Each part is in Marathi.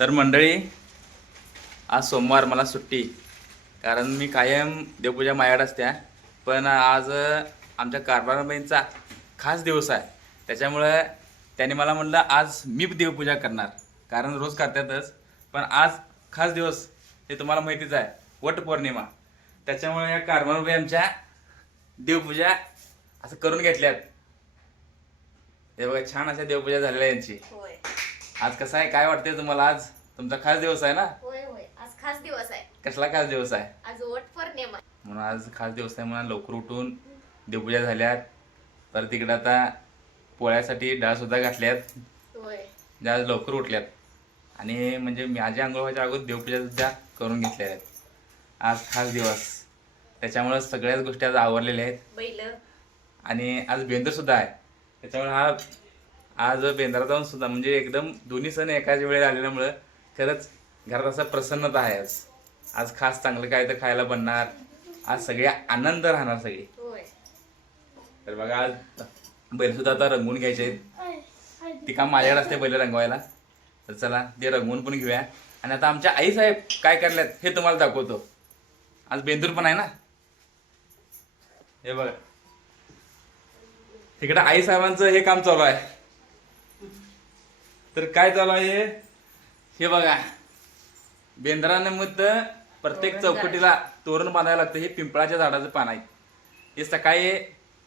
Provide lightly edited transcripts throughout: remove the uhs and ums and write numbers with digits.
तर मंडळी, आज सोमवार मला सुट्टी, कारण मी कायम देवपूजा माझ्याकडे असत्या. पण आज आमच्या कारभारबाईंचा खास दिवस आहे. त्याच्यामुळं त्यांनी मला म्हणलं आज मी देवपूजा करणार, कारण रोज करतातच. पण आज खास दिवस, हे तुम्हाला माहितीच आहे, वट पौर्णिमा. त्याच्यामुळे या कारभारबाई आमच्या देवपूजा असं करून घेतल्यात. हे बघा, छान अशा देवपूजा झालेल्या आहे यांची. आज कसं आहे, काय वाटतंय तुम्हाला? आज तुमचा खास दिवस आहे ना? होय होय, आज खास दिवस आहे. कसला खास दिवस आहे? आज वट पौर्णिमा म्हणून आज खास दिवस आहे म्हणून लवकर उठून देवपूजा झाल्यात. परत तिकडे आता पोळ्यासाठी डाळ सुद्धा घातल्यात. होय. ज्या आज लवकर उठल्यात आणि म्हणजे माझ्या आंघोळ व्हायच्या अगोदर देवपूजा सुद्धा करून घेतल्या आहेत. आज खास दिवस, त्याच्यामुळे सगळ्याच गोष्टी आज आवरलेल्या आहेत. बैल आणि आज बेंदर सुद्धा आहे. त्याच्यामुळे हा आज बेंद्रात जाऊन सुद्धा म्हणजे एकदम दोन्ही सण एकाच वेळेला आलेल्यामुळं खरंच घरात असं प्रसन्नता आहे. आज आज खास चांगलं काय तर खायला बनणार. आज सगळे आनंद राहणार सगळे. होय. तर बघा, आज बैल सुद्धा आता रंगवून घ्यायचे आहेत. ती काम माझ्याकडे असते बैल रंगवायला. तर चला ते रंगवून पण घेऊया. आणि आता आमच्या आईसाहेब काय करल्यात हे तुम्हाला दाखवतो. आज बेंदूर पण आहे ना. हे बघा, तिकडे आई साहेबांचं हे काम चालू आहे. तर काय चालू आहे हे बघा. बेंद्रानिमित्त प्रत्येक चौकटीला तोरण बांधायला लागतं. हे पिंपळाच्या झाडाचं पान आहे. हे सकाळी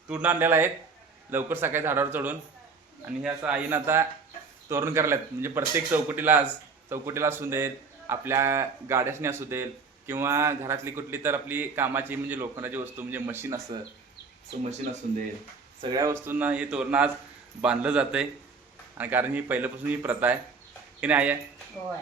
तोडून आणलेलं आहे, लवकर सकाळी झाडावर चढून. आणि हे असं आईनं आता तोरण करायला, म्हणजे प्रत्येक चौकटीला, आज चौकटीला असू देत, आपल्या गाड्यासनी असू देत, किंवा घरातली कुठली तर आपली कामाची म्हणजे लोखंडाची वस्तू म्हणजे मशीन असं मशीन असून दे, सगळ्या वस्तूंना हे तोरण आज बांधलं जातंय. आणि कारण ही पहिल्यापासून ही प्रथा आहे की नाही आई? होय.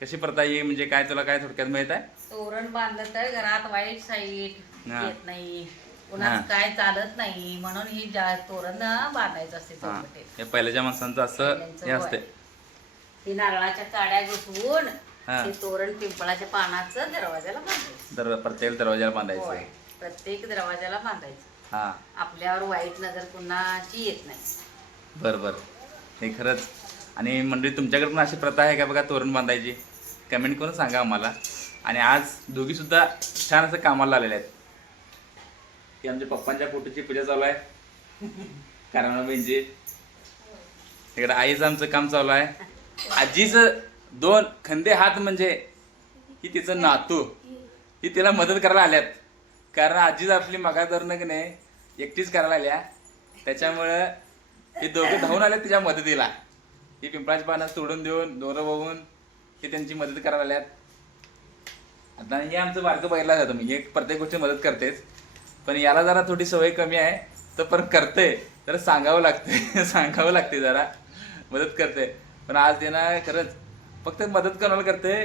कशी प्रथा आहे म्हणजे काय, तुला काय थोडक्यात माहित आहे? तोरण बांधलं तर घरात वाईट साईड हा. येत नाही, कुणाच काय चालत नाही, म्हणून ही तोरण बांधायचं असते चौकटीत. हे पहिल्याच्या माणसांचं असं हे असते. ती नारळाच्या काड्या घुसवून हा. ते तोरण पिंपळाच्या पानाचं दरवाजाला बांधायचं. प्रत्येक दरवाजाला बांधायचं. होय, प्रत्येक दरवाजाला बांधायचं. हा, आपल्यावर वाईट नजर कुणाची येत नाही. बरं बरं, हे खरंच. आणि मंडळी, तुमच्याकडे पण अशी प्रथा आहे का बघा तोरण बांधायची? कमेंट करून सांगा आम्हाला. आणि आज दोघी सुद्धा छान असं कामाला लागलेले आहेत. की आमच्या पप्पांच्या फोटोची पूजा चालू आहे कारणाबाईंची. तिकडे आईचं आमचं काम चालू आहे. आजीचं 2 खंदे हात म्हणजे ही तिचं नातू, ही तिला मदत करायला आल्यात. कारण आजीच आपली मगा धरणं की नाही एकटीच करायला आल्या. त्याच्यामुळं हे दोघं धावून आले तिच्या मदतीला. ही पिंपळाची पानं तोडून देऊन, दोरं बघून हे त्यांची मदत करायला आल्यात. आता हे आमचं बारकं बघायला जातं, मी हे प्रत्येक गोष्टी मदत करतेच. पण याला जरा थोडी सवय कमी आहे, तर पण करते, तर सांगावं लागते सांगावं लागते, जरा मदत करते. पण आज ते ना खरंच फक्त मदत करायला करते,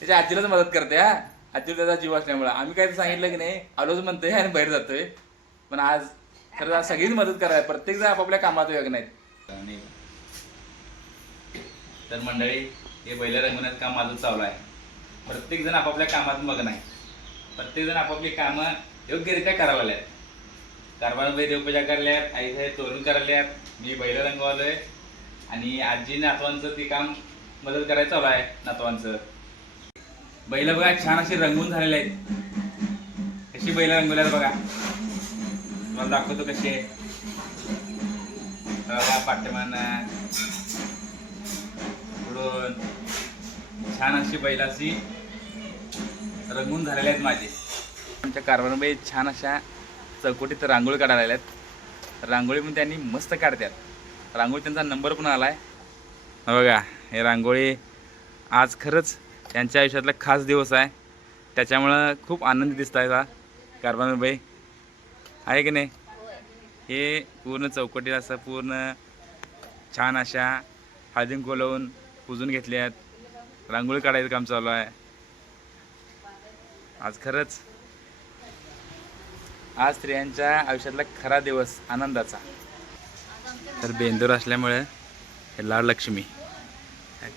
त्याच्या आजीलाच मदत करते. हा, आजी त्याचा जीव असल्यामुळे आम्ही काय सांगितलं की नाही आलोच म्हणतोय आणि बाहेर जातोय. पण आज खरंच आज सगळीच मदत करायला, प्रत्येक जण आपापल्या कामात योग नाहीत. तर मंडळी, हे बैल रंगवण्याचं काम माझं चालू आहे. प्रत्येक जण आपापल्या कामात मग्न आहे. प्रत्येक जण आपापली कामं योग्यरित्या करायला लागल्यात. कारभारबाई देवपूजा करल्यात, आई साहेब तोरण करायल्यात, मी बैल रंगवलोय. आणि आजी नातवांचं ते काम मदत करायचं चालू आहे. नातवांचं बैल बघा छान अशी रंगवून झालेले आहेत. कशी बैल रंगवल्यात बघा, तुम्हाला दाखवतो कशी आहे बघा. पाठ्यमान पुढून छान अशी बैलाची रंगून झालेले आहेत माझे. आमच्या कारभारबाई छान अशा चौकटीत रांगोळी काढायला आहेत. रांगोळी पण त्यांनी मस्त काढतात. रांगोळी त्यांचा नंबर पण आला आहे बघा. हे रांगोळी आज खरंच त्यांच्या आयुष्यातला खास दिवस आहे. त्याच्यामुळं खूप आनंदी दिसत आहे का कारभारबाई, आहे की नाही? हे पूर्ण चौकटीत असं पूर्ण छान अशा हळदीन कोलवून पुजून घेतल्यात. रांगोळी काढायचं काम चालू आहे आज. खरंच आज स्त्रियांच्या आयुष्यातला खरा दिवस आनंदाचा. तर बेंदूर असल्यामुळे हे लाडलक्ष्मी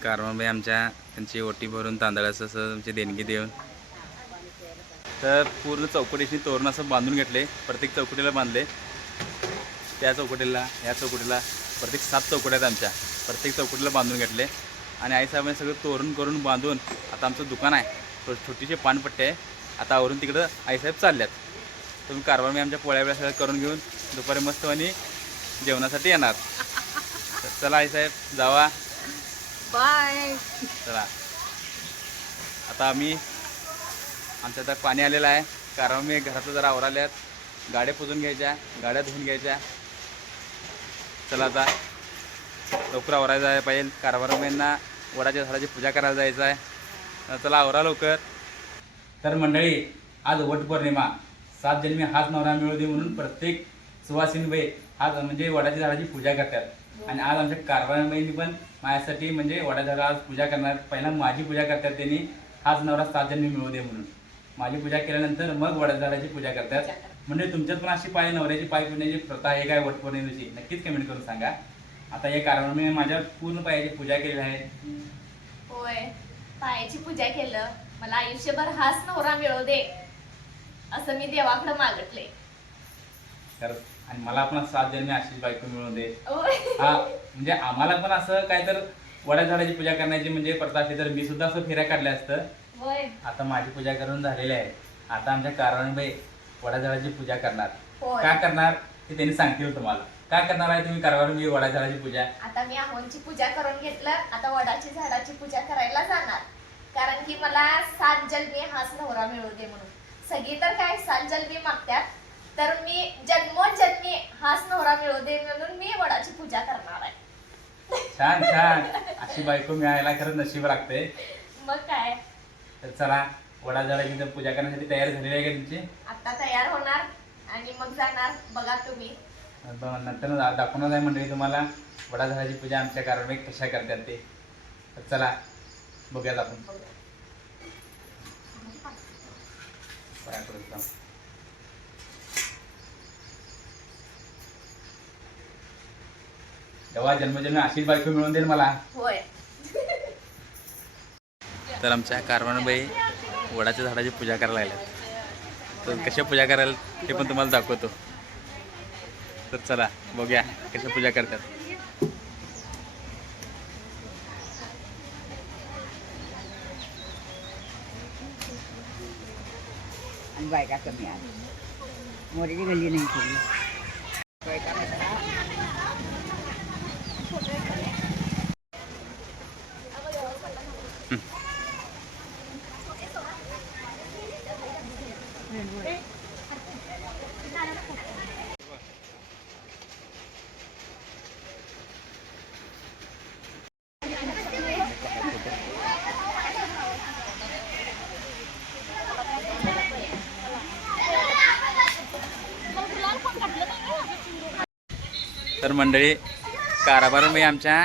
कारभारबाई आमच्या त्यांची ओटी भरून तांदळाचं असं त्यांची देणगी देऊन, तर पूर्ण चौकटीशी तोरण असं बांधून घेतले. प्रत्येक चौकटीला बांधले, त्या चौकटीला, या चौकटीला, प्रत्येक 7 चौकट्या आहेत आमच्या. प्रत्येक चौकटीला बांधून घेतले. आणि आईसाहेबांनी सगळं तोरण करून बांधून आता आमचं दुकान आहे, छोटीशी पानपट्टी आहे, आता आवरून तिकडं आईसाहेब चालल्यात. तुम्ही कारभार मी आमच्या पोळ्या वेळा सगळं करून घेऊन दुपारी मस्त आणि जेवणासाठी येणार. तर चला आईसाहेब जावा. बाय. चला आता आम्ही आमच्या आता पाणी आलेलं आहे, कारण मी घरातलं जरा आवराल्यात, गाड्या पुजून घ्यायच्या, गाड्या धुवून घ्यायच्या. चला आता लवकर आवरायचं आहे पाहिजे, कारभारमेंना वडाच्या झाडाची पूजा करायला जायचं आहे. चला आवरा लवकर. तर मंडळी आज वटपौर्णिमा, 7 जन्मी हाच नवरा मिळू दे म्हणून प्रत्येक सुवासिनीबाई आज म्हणजे वडाच्या झाडाची पूजा करतात. आणि आज आमच्या कारभारबाईंनी पण माझ्यासाठी म्हणजे वडाच्या झाडाला आज पूजा करणार. पहिला माझी पूजा करतात, त्यांनी हाच नवरा 7 जन्मी मिळू दे म्हणून माझी पूजा केल्यानंतर मग वडाच्या झाडाची पूजा करतात. म्हणजे तुमच्यात पण अशी पाय नवऱ्याची पाय पुण्याची प्रथा आहे काय वटपौर्णिमेची, नक्कीच कमेंट करून सांगा. आता या कारभारने माझ्या पूर्ण पायाची पूजा केलेली आहे. होय, पायाची पूजा केलं, मला आयुष्यभर हाच नवरा मिळू दे असं मी देवाकडे मागितले. तर आणि मला पण 7 जन्मी अशीच बायको मिळून दे. होय. हा म्हणजे आम्हाला पण असं काय तर वड्या झाडाची पूजा करण्याची म्हणजे प्रथा असते, तर मी सुद्धा असं फेऱ्या काढल्या असतं. होय. आता माझी पूजा करून झालेली आहे. आता आमच्या कारभारबाई वड्या झाडाची पूजा करणार. होय. का करणार ते त्यांनी सांगतील तुम्हाला. काय करणार आहे तुम्ही कारभारबाई वड्या झाडाची पूजा? आता मी आहोंची पूजा करून घेतलं, आता वडाची झाडाची पूजा करायला जाणार. कारण की मला 7 जन्मी हाच नवरा मिळू दे म्हणून. सगळी तर काय 7 जन्मी मागतात, तर मी जन्मोजन्मी हाच नवरा मिळू दे म्हणून मी वडाची पूजा करणार आहे. छान छान, अशी बायको मिळायला खरंच नशीब लागते. मग काय, तर चला वडा झाडाची पूजा करण्यासाठी तयार झालेली आहे का तुमची? आता तयार होणार आणि मग जाणार. बघा तुम्ही नंतर दाखवणार आहे मंडळी तुम्हाला वडा झाडाची पूजा आमच्या कारभारबाई कशा करतात ते. तर चला बघूयात आपण. तेव्हा जन्मजन्मी अशीच बायको मिळून देईल मला. होय. तर आमच्या कारभारबाई वडाच्या झाडाची पूजा करायला लागल्या. तर कशा पूजा करायला ते पण तुम्हाला दाखवतो. तर चला बघूया कशा पूजा करतात. आणि बायका कमी आहे, मोरीची गल्ली नाही केली बायका तर मंडळी कारभारबाई आमच्या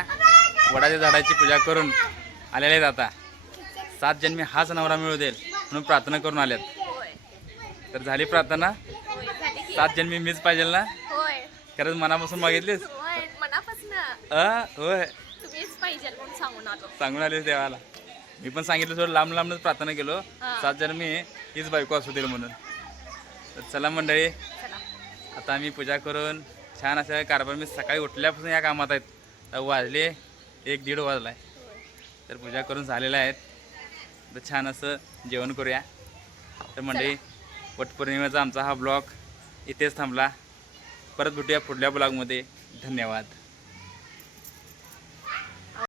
वडाच्या झाडाची पूजा करून आलेले आहेत. आता 7 जन्मी हाच नवरा मिळू देईल म्हणून प्रार्थना करून आल्यात. होय. तर झाली प्रार्थना? होय, झाली की. 7 जन्मी मीच पाहिजे ना? होय. खरंच मनापासून मागितलीस? होय, मनापासून होय, तुम्हीच पाहिजे म्हणून सांगून आलो. सांगून आलीस देवाला. मी पण सांगितलं थोडं लांब लांबच प्रार्थना केलो, हा. 7 जन्मी हीच बायको असू देईल म्हणून. तर चला मंडळी चला. आता आम्ही पूजा करून छान असं कारभार मी सकाळी उठल्यापासून या कामात आहेत. तर वाजले 1-1:30 वाजला आहे. तर पूजा करून झालेल्या आहेत. तर छान असं जेवण करूया. तर मंडळी वटपौर्णिमेचा आमचा हा ब्लॉग इथेच थांबला. परत भेटूया पुढल्या ब्लॉगमध्ये. धन्यवाद.